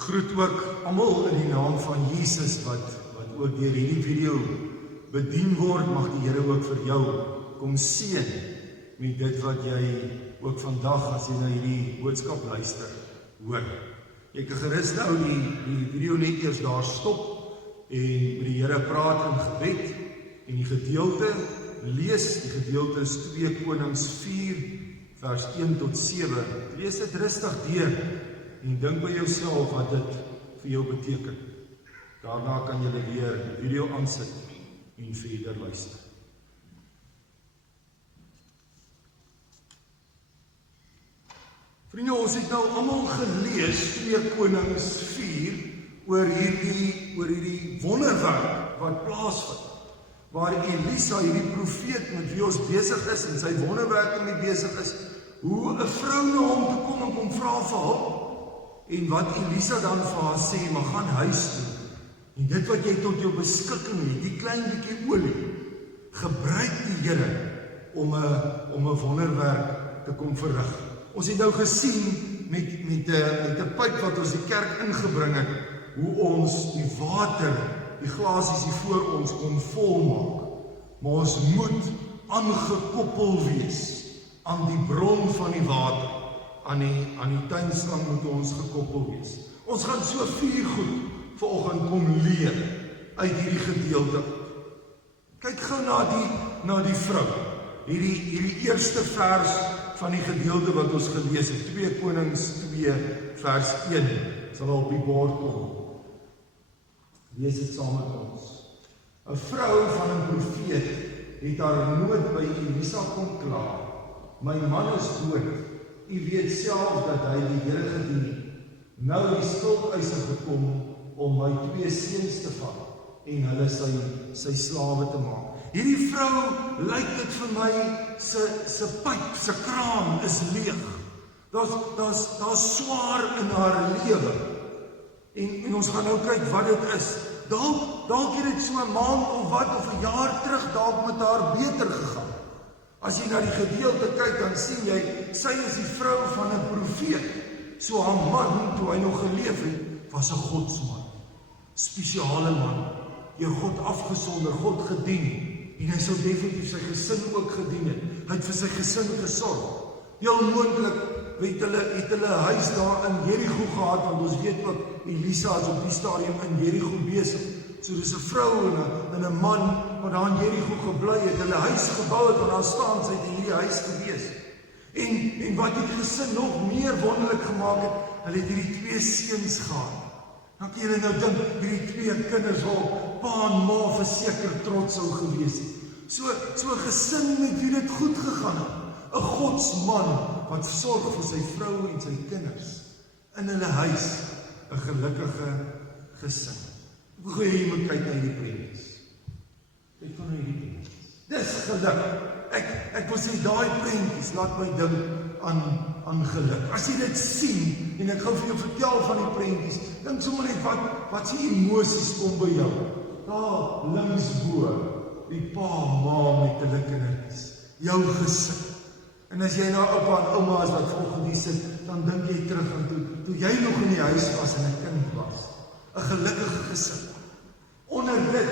groet ook almal in die naam van Jesus wat ook deur hierdie video bedien word. Mag die Here ook vir jou kom seën met dit wat jy ook vandag as jy na hierdie boodskap luister, hoor. Jy kan gerus nou die video net eers daar stop en met die Here praat in gebed en die gedeelte lees. Die gedeelte is 2 Konings 4 vers 1 tot 7. Lees dit rustig deur en dink by jouself wat dit vir jou beteken. Daarna kan jy weer die video aansit en verder luister. Vriende, ons het nou almal gelees 2 Konings 4 oor hierdie wonderwerk wat plaasvind, waar Elisa, hierdie profeet met wie ons besig is en sy wonderwerke mee besig is, hoe 'n vrou na hom toe kom en kom vra vir hulp, en wat Elisa dan vir haar sê, maar gaan huis toe, en dit wat jy tot jou beskikking het, die klein bietjie olie, gebruik die Here om 'n wonderwerk te kom verrig. Ons het nou gesien met 'n pyp wat ons die kerk ingebring het, hoe ons die water, die glasies hier voor ons kon volmaak. Maar ons moet aangekoppel wees aan die bron van die water. Aan die tuinslang moet ons gekoppel wees. Ons gaan so 4 goed vanoggend kom leer uit hierdie gedeelte. Kyk gou na die vrou. Hierdie eerste vers van die gedeelte wat ons gelees het, 2 Konings 2 vers 1, sal op die bord kom. Lees dit saam met ons. 'n Vrou van 'n profeet het haar nood by Elisa kom kla. My man is dood. U weet self dat hy die Here gedien het. Nou die skuldeiser gekom om my 2 seuns te vat en hulle sy slawe te maak. Hierdie vrou, lyk dit vir my, sy pyp, sy kraan is leeg. Daar's swaar in haar lewe. En ons gaan nou kyk wat dit is. Dalk het dit so 'n maand of wat of 'n jaar terug dalk met haar beter gegaan. As jy na die gedeelte kyk, dan sien jy, sy is die vrou van 'n profeet. So haar man, toe hy nog geleef het, was 'n godsman. Spesiale man, deur God afgesonder, God gedien. En hy sou definitief sy gesin ook gedien het. Hy het vir sy gesin gesorg. Heel moontlik het hulle 'n huis daar in Jerigo gehad, want ons weet wat Elisa is op die stadium in Jerigo besig. So dis 'n vrou en 'n man wat daar in Jerigo gebly het, hulle huis gebou het, want daar staan sy het in hierdie huis gewees. En wat die gesin nog meer wonderlik gemaak het, hulle het hierdie 2 seuns gehad. Dan kan julle nou dink, hierdie 2 kinders waarop pa en ma verseker trots sou gewees het. So 'n gesin met wie dit goed gegaan het. 'n Godsman wat sorg vir sy vrou en sy kinders. In hulle huis, 'n gelukkige gesin. Hoe gaan jy moet kyk na hierdie prentjies? Kyk van hierdie prentjies. Dis geluk. Ek wil sê daai prentjies laat my dink aan geluk. As jy dit sien en ek gou vir jou vertel van die prentjies, dink sommer net wat se emosies kom by jou. Daar linksbo, die pa, ma met hulle kindertjies. Jou gesin. En as jy nou oupa en ouma is wat volgens die sit, dan dink jy terug aan toe jy nog in die huis was en 'n kind was. 'n Gelukkige gesin. Onder dit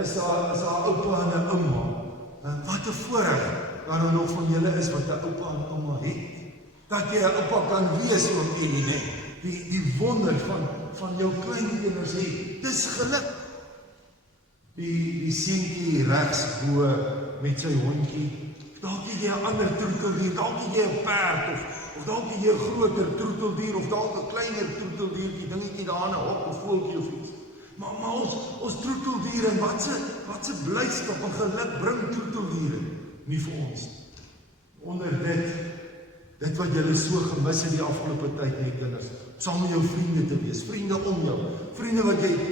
is daar oupa en 'n ouma. Wat 'n voorreg dat daar nog van julle is wat 'n oupa en ouma het. Dat jy 'n oupa kan wees oom Elie, nee. Die wonder van jou kleinkinders het. Dis geluk. Die seentjie regs bo met sy hondjie. Dalk het jy 'n ander troeteldier, dalk het jy 'n perd of dalk het jy 'n groter troeteldier of dalk 'n kleiner troeteldiertjie, dingetjie daar in 'n hok of voeltjie of iets. Maar ons troeteldiere, en wat se blydskap en geluk bring troeteldiere nie vir ons. Onder dit wat julle so gemis het die afgelope tyd met kinders, saam met jou vriende te wees, vriende om jou, vriende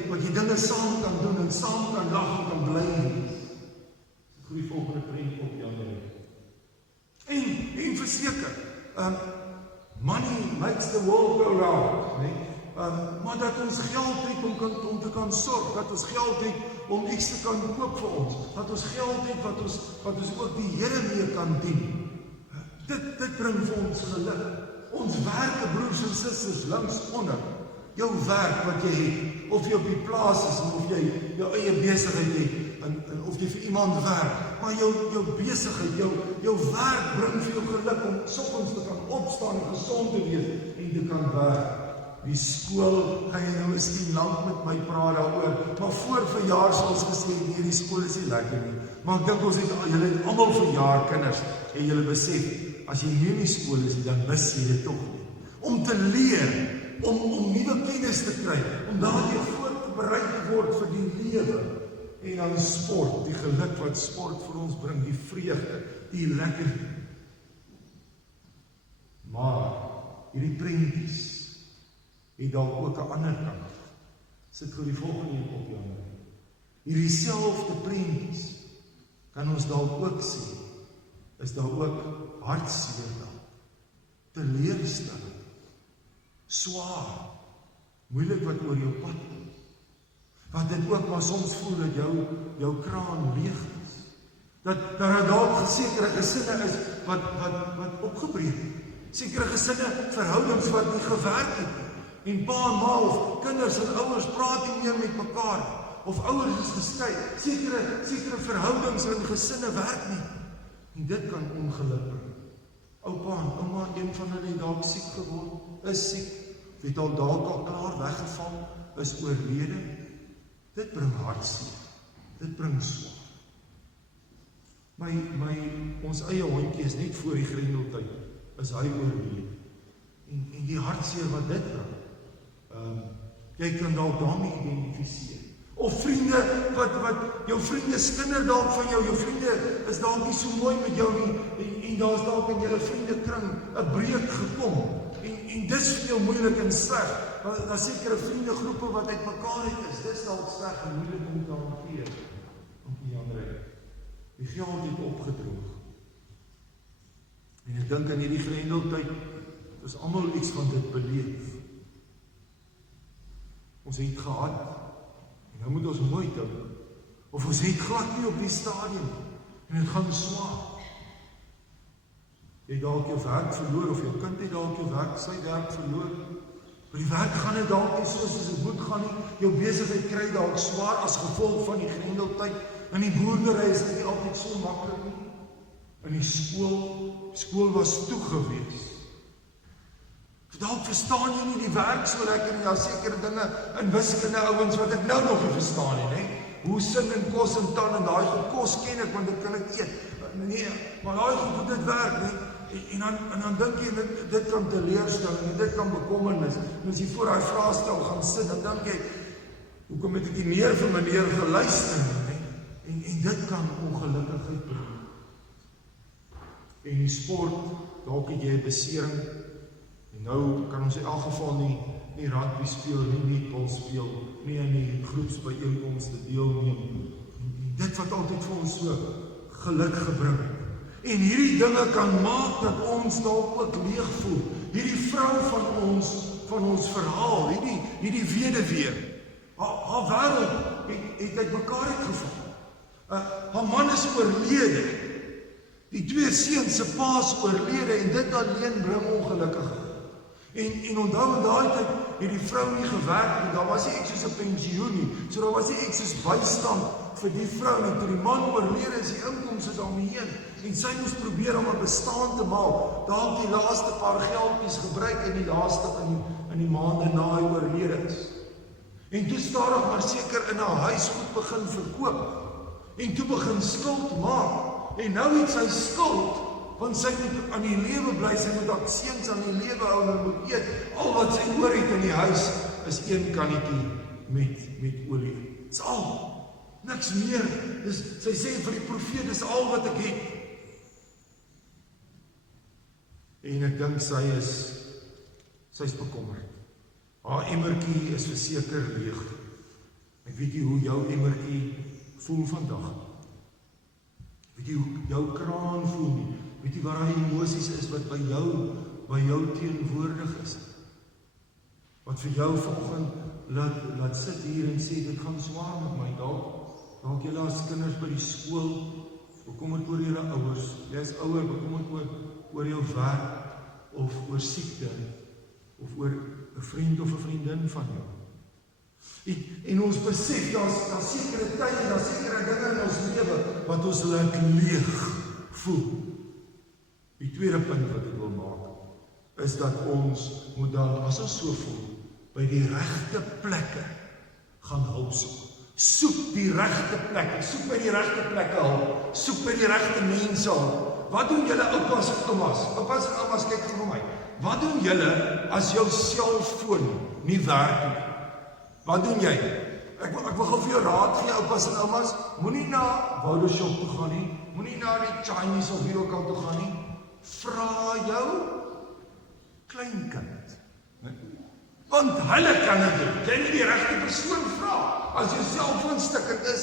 wat jy dinge saam kan doen en saam kan lag en kan bly wees. Goeie volgende prentjie op jou. En verseker, money makes the world go round, nee? Maar dat ons geld het om te kan sorg, dat ons geld het om iets te kan koop vir ons, dat ons geld het wat ons ook die Here mee kan dien. Dit bring vir ons geluk. Ons werke, broers en susters, links onder, jou werk wat jy het, of jy op die plaas is, of jy jou eie besigheid het, en of jy vir iemand werk, maar jou besigheid, jou werk bring vir jou geluk om soggens te kan opstaan en gesond te wees en te kan werk. Die skool, gaan jy nou miskien lank met my praat daaroor, maar voor verjaar sal ons gesê, nee, die skool is nie lekker nie. Maar ek dink julle het almal verjaar kinders, en julle besef, as jy nie in die skool is, dan mis jy dit tog nie. Om te leer, om nuwe kennis te kry, om daardie voorberei te word vir die lewe. En dan sport, die geluk wat sport vir ons bring, die vreugde, die lekker. Maar hierdie prentjies het dalk ook 'n ander kant. Sit vir die volgende een op jou. Hierdie selfde prentjies kan ons dalk ook sien. Is daar ook hartseer daar, teleurstelling, swaar, moeilik wat oor jou pad kom. Wat dit ook maar soms voel dat jou kraan leeg is. Dat daar dalk sekere gesinne is wat opgebreek het. Sekere gesinne, verhoudings wat nie gewerk het. En pa en ma of kinders en ouers praat nie meer met mekaar. Of ouers is geskei. Sekere verhoudings en gesinne werk nie. En dit kan ongeluk bring. Oupa en ouma, een van hulle het dalk siek geword, is siek, het al dalk al klaar weggeval, is oorlede. Dit bring hartseer, dit bring swaar. Ons eie hondjie is net voor die grendeltyd, is hy oorlede. En die hartseer wat dit bring, jy kan dalk daarmee identifiseer. Of vriende, wat jou vriende skinder dalk van jou vriende is dalk nie so mooi met jou nie, en daar is dalk in julle vriendekring 'n breuk gekom, en dis vir jou moeilik en sleg. Daar sekere vriendegroepe wat uit mekaar is, dis dalk sleg en moeilik om te hanteer. Om die ander, die geld het opgedroog. En ek dink aan hierdie grendeltyd, ons almal iets van dit beleef. Ons het gehad, en nou moet ons mooi dink, of ons het glad nie op die stadium, en het gaan swaar. Jy dalk jou werk verloor, of jou kind het dalk jou werk, sy werk verloor. Maar die werk gaan dit dalk nie soos dit moet gaan nie. Jou besigheid kry dalk swaar as gevolg van die grendeltyd. In die boerdery is dit nie altyd so maklik nie. In die skool was toe gewees. Dalk verstaan jy nie die werk so lekker nie, daar sekere dinge in wiskunde ouens wat ek nou nog nie verstaan nie, né? Hoe sin en kos en tan en daai goed kos ken ek, want dit kan ek eet. Nee, maar daai goed hoe dit werk, né? En dan dink jy, dit kan teleurstelling, en dit kan bekommernis. En as jy voor daai vraestel gaan sit, dan dink jy, hoekom het ek nie meer vir meneer geluister nie, né? En dit kan ongelukkigheid bring. En die sport, dalk het jy 'n besering, en nou kan ons in elk geval nie rugby speel, nie netbal speel, nie in die groepsbyeenkomste deelneem. Dit wat altyd vir ons so geluk gebring het. En hierdie dinge kan maak dat ons dalk ook leeg voel. Hierdie vrou van ons verhaal, hierdie weduwee, haar wêreld het uit mekaar uitgeval. Haar man is oorlede. Die 2 seuns se pa is oorlede, en dit alleen bring ongelukkigheid. En onthou in daai tyd het die vrou nie gewerk nie, daar was nie ek soos 'n pensioen nie, so daar was nie ek soos bystand vir die vrou nie. Toe die man oorlede is, die inkomste daarmee heen, en sy moes probeer om 'n bestaan te maak, dalk die laaste paar geldjies gebruik en die laaste in die maande na hy oorlede is. En toe stadig maar seker in haar huis goed begin verkoop, en toe begin skuld maak, en nou het sy skuld, want sy moet aan die lewe bly, sy moet haar seuns aan die lewe hou en moet eet. Al wat sy oor het in die huis is 1 kannetjie met olie. Dis al. Niks meer. Sy sê vir die profeet, dis al wat ek het. En ek dink sy is bekommerd. Haar emmertjie is verseker leeg. Ek weet nie hoe jou emmertjie voel vandag. Weet jy hoe jou kraan voel nie. Weet jy waar die emosies is wat by jou teenwoordig is? Wat vir jou vanoggend laat sit hier en sê, dit gaan swaar met my, dalk julle as kinders by die skool, bekommerd oor julle ouers, jy is ouer, bekommerd oor jou werk, of oor siekte, of oor 'n vriend of 'n vriendin van jou. En ons besef, daar's sekere tye, daar's sekere dinge in ons lewe wat ons laat leeg voel. Die tweede punt wat ek wil maak, is dat ons moet dan, as ons so voel, by die regte plekke gaan hulp soek. Soek die regte plekke, soek by die regte plekke hulp, soek by die regte mense hulp. Wat doen julle oupas en oumas? Oupas en oumas, kyk vir my. Wat doen julle as jou selfoon nie werk nie? Wat doen jy? Ek wil gou vir jou raad gee, oupas en oumas, moenie na Woudeshop toe gaan nie, moenie na die Chinese of wie ook al toe gaan nie. Vra jou kleinkind. Want hulle kan dit doen. Jy moet die regte persoon vra. As jou selfoon stukkend is,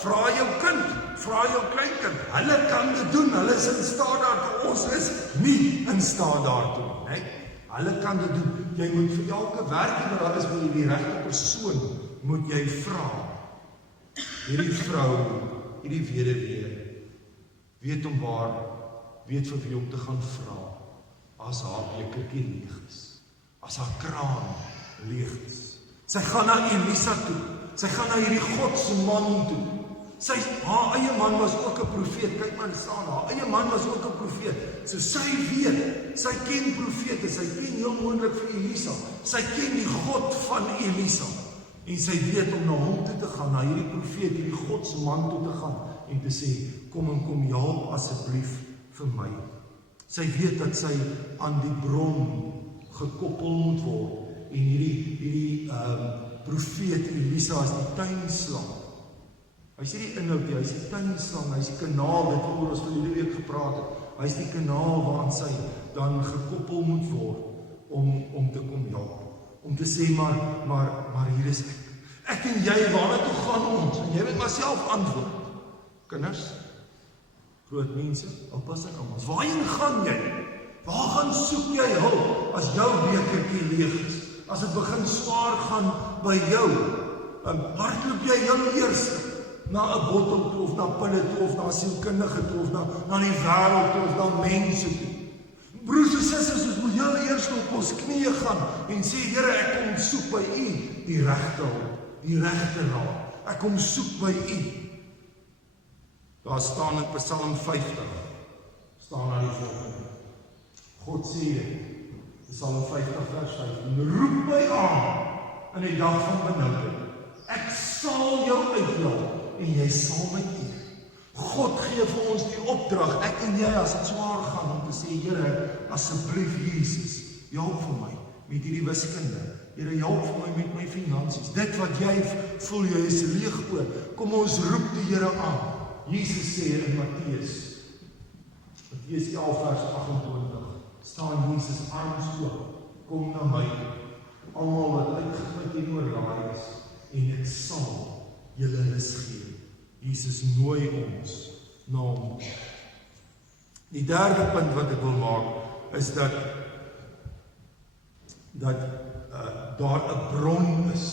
vra jou kind, vra jou kleinkind. Hulle kan dit doen. Hulle is in staat daartoe. Ons is nie in staat daartoe, né? Hulle kan dit doen. Jy moet vir elke werkie wat daar is, wil jy die regte persoon moet jy vra. Hierdie vrou, hierdie weduwee, weet om waar, weet vir wie om te gaan vra, as haar bekertjie leeg is, as haar kraan leeg is. Sy gaan na Elisa toe, sy gaan na hierdie godsman toe. Haar eie man was ook 'n profeet, kyk maar staan, haar eie man was ook 'n profeet. So sy weet, sy ken profete, sy ken heel moontlik vir Elisa, sy ken die God van Elisa, en sy weet om na hom toe te gaan, na hierdie profeet, hierdie godsman toe te gaan, en te sê, kom help asseblief vir my. Sy weet dat sy aan die bron gekoppel moet word, en hierdie profeet Elisa is die tuinslang. Hy sê die inhoud, hy is die tuinslang, hy is die kanaal, dit waaroor ons verlede week gepraat het. Hy is die kanaal waaraan sy dan gekoppel moet word om te kom help. Om te sê, maar hier is ek. Ek en jy, waarna toe gaan ons? En jy moet maar self antwoord. Kinders, groot mense, oupas en oumas, waarheen gaan jy? Waar gaan soek jy hulp as jou bekertjie leeg is? As dit begin swaar gaan by jou, hardloop jy heel eers na 'n bottel toe, of na pille toe, of na sielkundige toe, of na die wêreld toe, of na mense toe. Broers en susters, ons moet heel eers op ons knieë gaan en sê, Here, ek kom soek by U die regte hulp, die regte raad. Ek kom soek by U. Daar staan in Psalm 50, staan daar die volgende. God sê, Psalm 50 vers 5, roep my aan in die dag van benouding. Ek sal jou uithelp en jy sal my eer. God gee vir ons die opdrag, ek en jy, as dit swaar gaan, om te sê, Here, asseblief Jesus, help vir my met hierdie wiskunde. Here, help vir my met my finansies. Dit wat jy voel jy is leeg oor, kom ons roep die Here aan. Jesus sê in Matteus 11 vers 28, staan Jesus arms oop, kom na my, almal wat uitgeput en oorlaai is, en ek sal julle rus gee. Jesus nooi ons na hom. Die derde punt wat ek wil maak, is dat daar 'n bron is.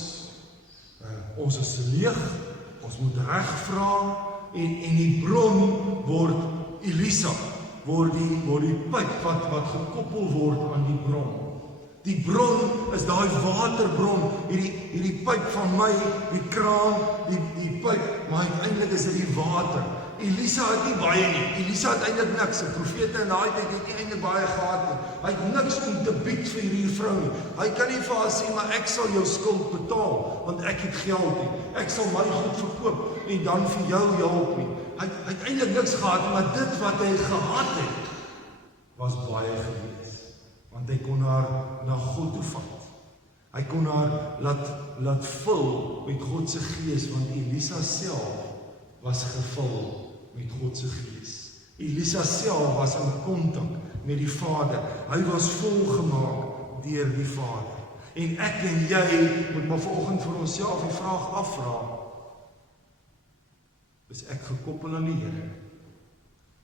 Ons is leeg, ons moet reg vra, en die bron word Elisa, word die pyp wat gekoppel word aan die bron. Die bron is daai waterbron, hierdie pyp van my, die kraan, die pyp, maar uiteindelik is dit die water. Elisa het nie baie nie, Elisa het eintlik niks, 'n profete in daai tyd het nie eintlik baie gehad nie. Hy het niks om te bied vir hierdie vrou nie. Hy kan nie vir haar sê, maar ek sal jou skuld betaal, want ek het geld nie. Ek sal my goed verkoop en dan vir jou help nie. Hy het eintlik niks gehad, maar dit wat hy gehad het, was baie gewees. Want hy kon haar na God toe vat. Hy kon haar laat vul met God se gees, want Elisa self was gevul met God se gees. Elisa self was in kontak met die Vader. Hy was volgemaak deur die Vader. En ek en jy moet maar vanoggend vir onsself die vraag afvra: is ek gekoppel aan die Here?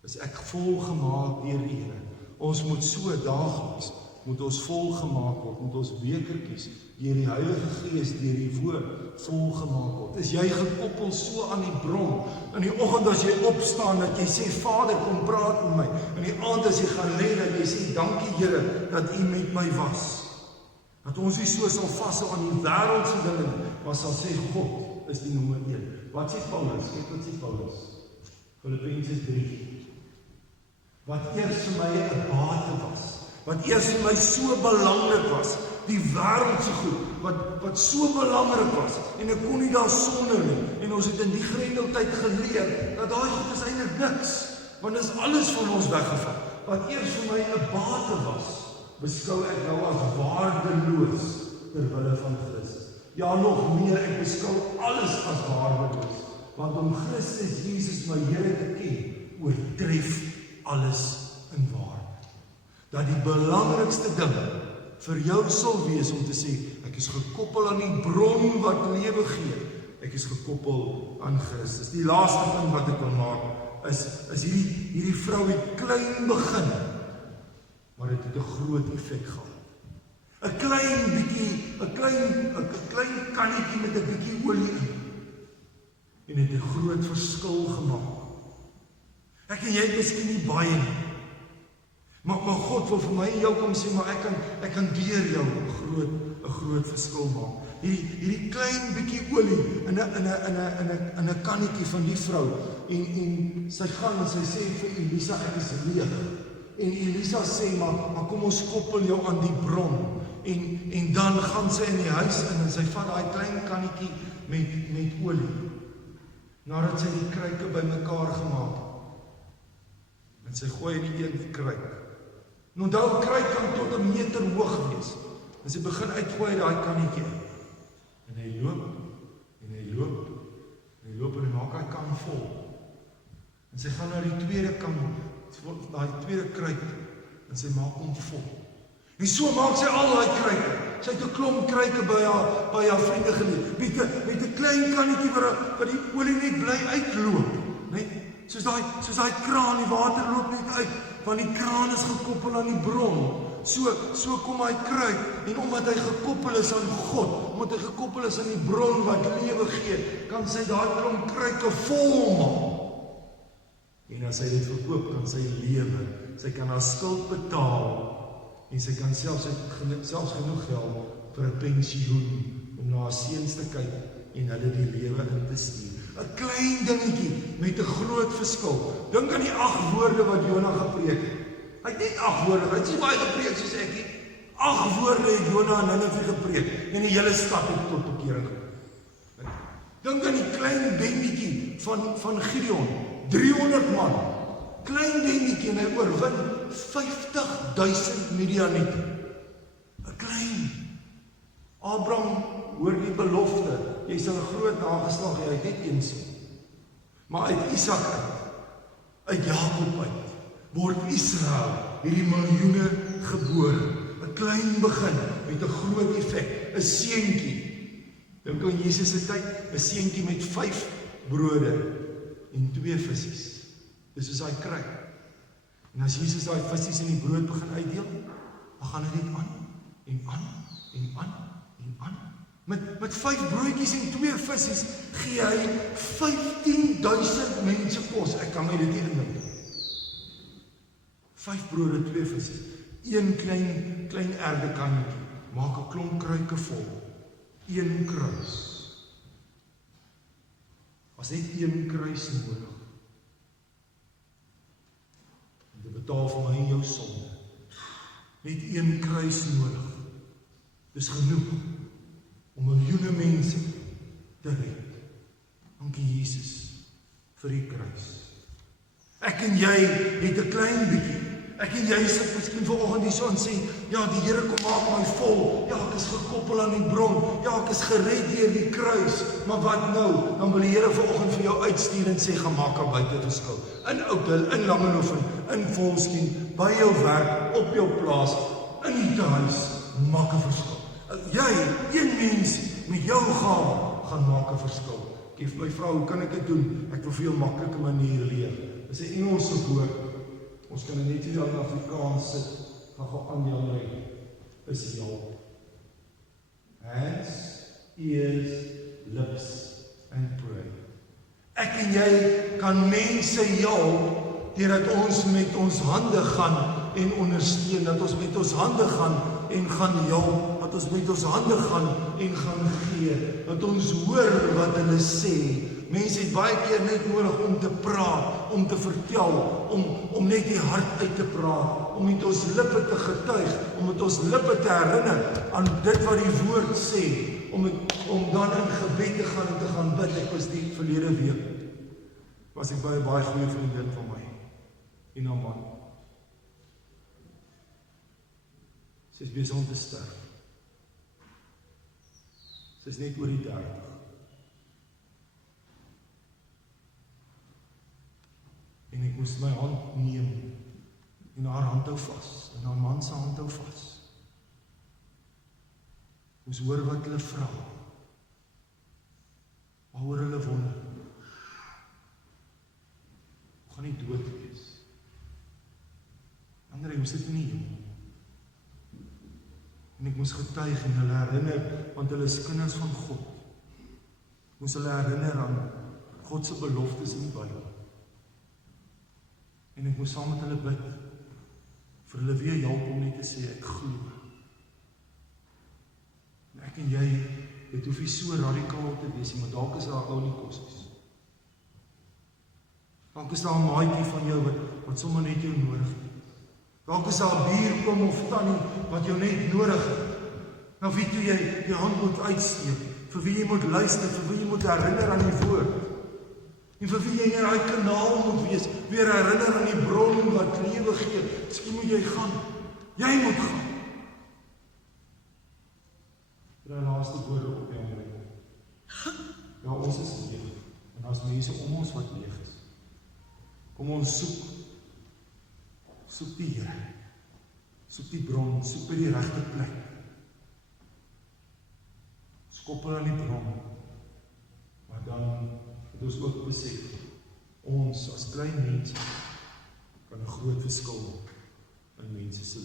Is ek volgemaak deur die Here? Ons moet so daagliks, moet ons volgemaak word, moet ons bekertjies deur die Heilige Gees, deur die woord, volgemaak word. Is jy gekoppel so aan die bron? In die oggend as jy opstaan, dat jy sê, Vader, kom praat met my. In die aand as jy gaan lê, dat jy sê, dankie Here, dat U met my was. Dat ons nie so sal vashou aan die wêreldse dinge, maar sal sê God is die nommer 1. Wat sê Paulus? Kyk wat sê Paulus. Filippense 3. Wat eers vir my 'n bate was, wat eers vir my so belangrik was, die wêreldse goed, wat so belangrik was, en ek kon nie daar sonder nie, en ons het in die Grendeltyd geleer, dat daai goed is eintlik niks, want is alles van ons weggevat. Wat eers vir my 'n bate was, beskou ek nou as waardeloos terwille van Christus. Ja, nog meer, ek beskou alles as waardeloos, want om Christus Jesus my Here te ken, oortref alles in waarde. Dat die belangrikste ding vir jou sal wees om te sê, ek is gekoppel aan die bron wat lewe gee. Ek is gekoppel aan Christus. Die laaste punt wat ek wil maak, is hierdie vrou het klein begin, maar dit het 'n groot effek gehad. 'n klein kannetjie met 'n bietjie olie in, en het 'n groot verskil gemaak. Ek en jy het miskien nie baie nie, maar God wil vir my en jou kom sê, maar ek kan deur jou 'n groot verskil maak. Hierdie klein bietjie olie in 'n kannetjie van die vrou, en sy gaan en sy sê vir Elisa, ek is leeg. En Elisa sê, maar kom ons koppel jou aan die bron. En dan gaan sy in die huis in en sy vat daai klein kannetjie met olie. Nadat sy die kruike bymekaar gemaak het. En sy gooi in die een kruik. En onthou, kruik kan tot 1 meter hoog wees. En sy begin uitgooi daai kannetjie. En hy loop, en hy loop, en hy loop en hy maak hy kan vol. En sy gaan na die tweede kan, daai tweede kruik, en sy maak hom vol. En so maak sy al daai kruike. Sy het 'n klomp kruike by haar vriende geleef, met 'n klein kannetjie waar die olie net bly uitloop, net soos daai kraan, die water loop net uit, want die kraan is gekoppel aan die bron. So kom hy kruik, en omdat hy gekoppel is aan God, omdat hy gekoppel is aan die bron wat lewe gee, kan sy daai klomp kruike vol maak. En as sy dit verkoop, kan sy lewe, sy kan haar skuld betaal, en sy kan selfs genoeg geld vir 'n pensioen, om na haar seuns te kyk, en hulle die lewe in te stuur. 'n Klein dingetjie, met 'n groot verskil. Dink aan die 8 woorde wat Jona gepreek het. Hy het net 8 woorde, hy het nie baie gepreek soos ek nie. 8 woorde het Jona aan Ninive gepreek, en die hele stad het tot bekering gekom. Dink aan die klein bendetjie van Gideon, 300 man, klein bendetjie, en hy oorwin 50.000 Midianiete. 'n Klein. Abraham hoor die belofte, jy sal 'n groot nageslag hê, hy het net een seun. Maar uit Isak uit Jakob uit, word Israel, hierdie miljoene gebore. 'n Klein begin met 'n groot effek, 'n seentjie. Dink aan Jesus se tyd, 'n seentjie met 5 brode en 2 visse. Dis soos hy kruik. En as Jesus daai visse en die brood begin uitdeel, dan gaan dit net aan en aan en aan en aan. Met 5 broodjies en 2 visse gee hy 15.000 mense kos. Ek kan my dit nie indink. 5 brode, 2 visse. Een klein erdekannetjie maak 'n klomp kruike vol. 1 kruis. Was net 1 kruis nodig om te betaal vir my en jou sonde. Net 1 kruis nodig. Dis genoeg om miljoene mense te red. Dankie Jesus vir die kruis. Ek en jy het 'n klein bietjie. Ek en jy sit miskien vanoggend hier so en sê, ja, die Here kom maak my vol. Ja, ek is gekoppel aan die bron. Ja, ek is gered deur die kruis. Maar wat nou? Dan wil die Here vanoggend vir jou uitstuur en sê, gaan maak 'n buiteverskil. In Oudtshoorn, in Langehoven, in Volksteen, by jou werk, op jou plaas, in die huis, maak 'n verskil. Jy, een mens met jou gaan maak 'n verskil. Ek het my vrou, hoe kan ek dit doen? Ek wil vir jou 'n maklike manier leer. Dis 'n Engelse woord. Ons kan net hier in Afrikaans sit, gaan aan jou lê. Is jou. Hands, ears, lips and pray. Ek en jy kan mense help deurdat ons met ons hande gaan en ondersteun, dat ons met ons hande gaan en gaan help dat ons met ons hande gaan en gaan gee, dat ons hoor wat hulle sê. Mense het baie keer net nodig om te praat, om te vertel, om net die hart uit te praat, om met ons lippe te getuig, om met ons lippe te herinner aan dit wat die woord sê, om dan in gebed te gaan en te gaan bid. Ek was die verlede week, was ek by 'n baie goeie vriendin van my, en haar man. Sy is besig om te sterf. Sy is net oor die 30. En ek moes my hand neem, en haar hand hou vas, en haar man se hand hou vas. Moes hoor wat hulle vra, waaroor hulle wonder. Hoe gaan nie dood wees? Ander, hoe sit in die hemel? En ek moes getuig en hulle herinner, want hulle is kinders van God. Moes hulle herinner aan God se beloftes in die Bybel. En ek moes saam met hulle bid, vir hulle weer help om net te sê, ek glo. En ek en jy, dit hoef nie so radikaal te wees, maar dalk is daar ou nie kosties. Dalk is daar 'n maatjie van jou wat sommer net jou nodig het. Dalk is daar 'n buurkom of tannie wat jou net nodig het. Nou wie toe jy jou hand moet uitsteek, vir wie jy moet luister, vir wie jy moet herinner aan die woord. En vir wie jy in daai kanaal moet wees, weer herinner aan die bron wat lewe gee. Miskien moet jy gaan. Jy moet gaan. Die laaste woorde op die omring. Ja, ons is leeg. En daar's mense om ons wat leeg is. Kom ons soek. Soek die Here. Soek die bron, soek by die regte plek. Skoppel aan die bron. Maar dan het ons ook besef, ons as klein mense kan 'n groot verskil in mense se